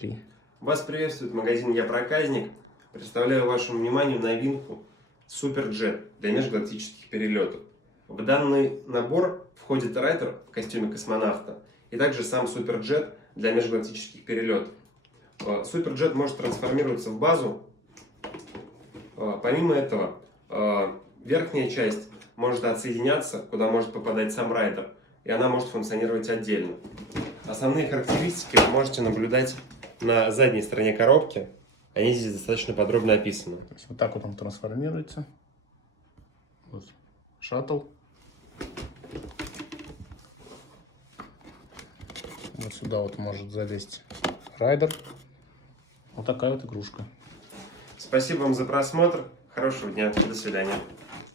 3. Вас приветствует магазин «Я проказник». Представляю вашему вниманию новинку Суперджет для межгалактических перелетов. В данный набор входит райдер в костюме космонавта и также сам Суперджет для межгалактических перелетов. Суперджет может трансформироваться в базу. Помимо этого, верхняя часть может отсоединяться, куда может попадать сам райдер, и она может функционировать отдельно. Основные характеристики вы можете наблюдать на задней стороне коробки. Они здесь достаточно подробно описаны. То есть вот так вот он трансформируется. Вот шаттл. Вот сюда вот может залезть райдер. Вот такая вот игрушка. Спасибо вам за просмотр. Хорошего дня. До свидания.